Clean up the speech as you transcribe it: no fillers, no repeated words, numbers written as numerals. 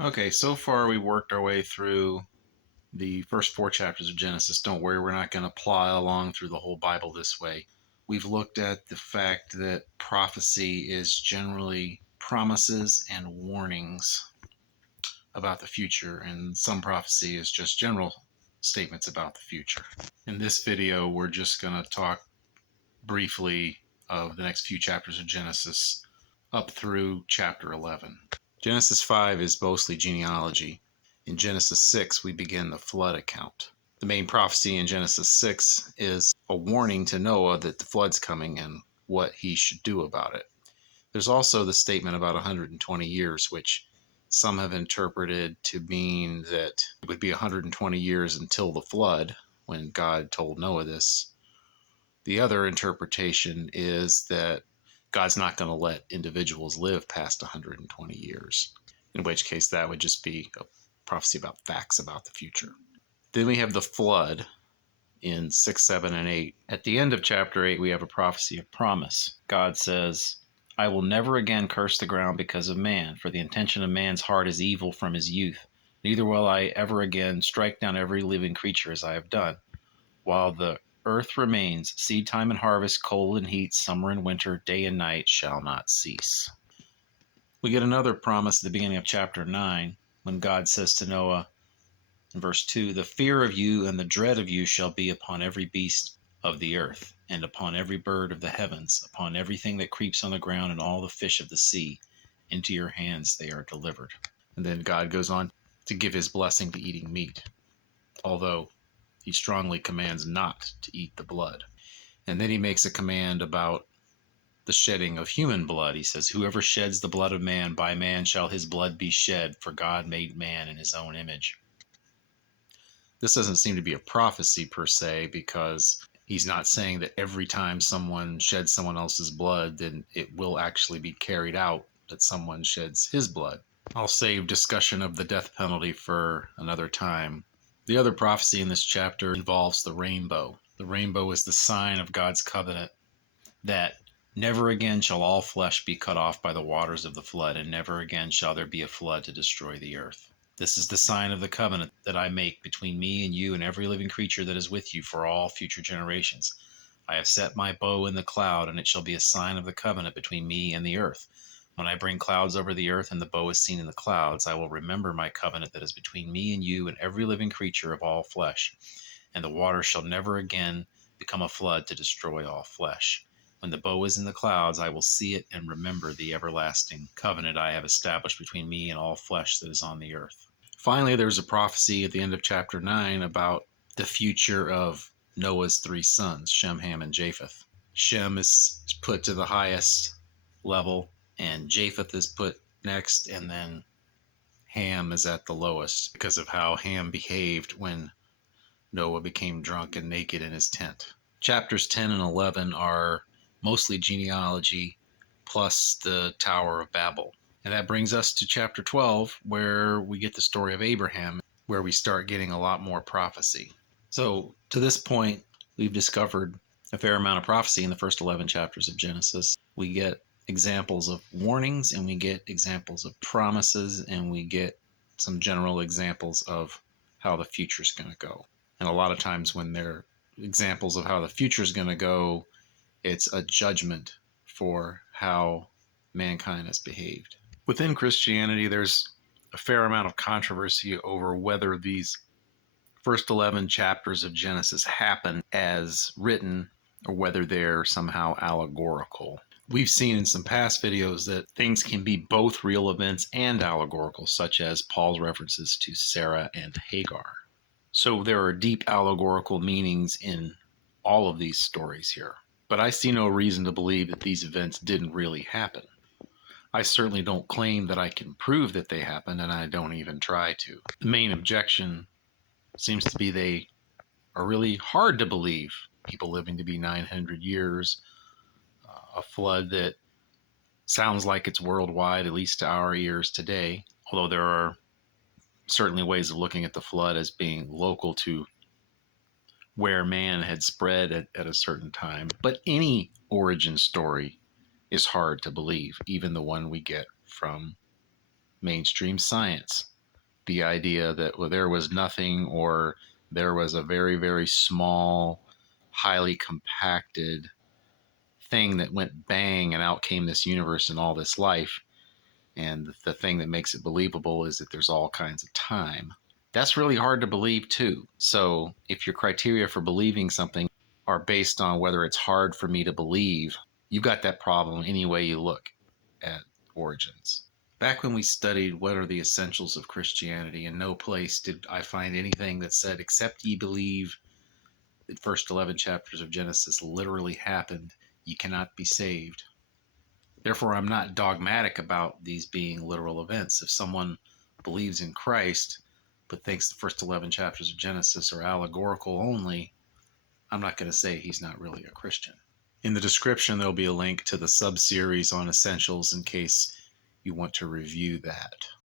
Okay, so far we worked our way through the first four chapters of Genesis. Don't worry, we're not going to plow along through the whole Bible this way. We've looked at the fact that prophecy is generally promises and warnings about the future, and some prophecy is just general statements about the future. In this video, we're just going to talk briefly of the next few chapters of Genesis up through chapter 11. Genesis 5 is mostly genealogy. In Genesis 6, we begin the flood account. The main prophecy in Genesis 6 is a warning to Noah that the flood's coming and what he should do about it. There's also the statement about 120 years, which some have interpreted to mean that it would be 120 years until the flood, when God told Noah this. The other interpretation is that God's not going to let individuals live past 120 years, in which case that would just be a prophecy about facts about the future. Then we have the flood in 6, 7, and 8. At the end of chapter 8, we have a prophecy of promise. God says, I will never again curse the ground because of man, for the intention of man's heart is evil from his youth. Neither will I ever again strike down every living creature as I have done. While the earth remains, seed time and harvest, cold and heat, summer and winter, day and night shall not cease. We get another promise at the beginning of chapter 9 when God says to Noah in verse 2, the fear of you and the dread of you shall be upon every beast of the earth, and upon every bird of the heavens, upon everything that creeps on the ground, and all the fish of the sea. Into your hands they are delivered. And then God goes on to give his blessing to eating meat, although he strongly commands not to eat the blood. And then he makes a command about the shedding of human blood. He says, whoever sheds the blood of man, by man shall his blood be shed, for God made man in his own image. This doesn't seem to be a prophecy per se, because he's not saying that every time someone sheds someone else's blood, then it will actually be carried out that someone sheds his blood. I'll save discussion of the death penalty for another time. The other prophecy in this chapter involves the rainbow. The rainbow is the sign of God's covenant that never again shall all flesh be cut off by the waters of the flood, and never again shall there be a flood to destroy the earth. This is the sign of the covenant that I make between me and you and every living creature that is with you for all future generations. I have set my bow in the cloud, and it shall be a sign of the covenant between me and the earth. When I bring clouds over the earth and the bow is seen in the clouds, I will remember my covenant that is between me and you and every living creature of all flesh. And the water shall never again become a flood to destroy all flesh. When the bow is in the clouds, I will see it and remember the everlasting covenant I have established between me and all flesh that is on the earth. Finally, there's a prophecy at the end of chapter 9 about the future of Noah's three sons, Shem, Ham, and Japheth. Shem is put to the highest level, and Japheth is put next, and then Ham is at the lowest because of how Ham behaved when Noah became drunk and naked in his tent. Chapters 10 and 11 are mostly genealogy plus the Tower of Babel. And that brings us to chapter 12, where we get the story of Abraham, where we start getting a lot more prophecy. So to this point, we've discovered a fair amount of prophecy in the first 11 chapters of Genesis. We get examples of warnings, and we get examples of promises, and we get some general examples of how the future is going to go. And a lot of times when they're examples of how the future is going to go, it's a judgment for how mankind has behaved. Within Christianity, there's a fair amount of controversy over whether these first 11 chapters of Genesis happen as written or whether they're somehow allegorical. We've seen in some past videos that things can be both real events and allegorical, such as Paul's references to Sarah and Hagar. So there are deep allegorical meanings in all of these stories here. But I see no reason to believe that these events didn't really happen. I certainly don't claim that I can prove that they happened, and I don't even try to. The main objection seems to be they are really hard to believe. People living to be 900 years, a flood that sounds like it's worldwide, at least to our ears today, although there are certainly ways of looking at the flood as being local to where man had spread at a certain time. But any origin story is hard to believe, even the one we get from mainstream science. The idea that there was nothing, or there was a very, very small, highly compacted thing that went bang and out came this universe and all this life. And the thing that makes it believable is that there's all kinds of time. That's really hard to believe too. So if your criteria for believing something are based on whether it's hard for me to believe, you've got that problem any way you look at origins. Back when we studied what are the essentials of Christianity, in no place did I find anything that said, except ye believe the first 11 chapters of Genesis literally happened, you cannot be saved. Therefore, I'm not dogmatic about these being literal events. If someone believes in Christ but thinks the first 11 chapters of Genesis are allegorical only, I'm not going to say he's not really a Christian. In the description, there'll be a link to the sub-series on essentials in case you want to review that.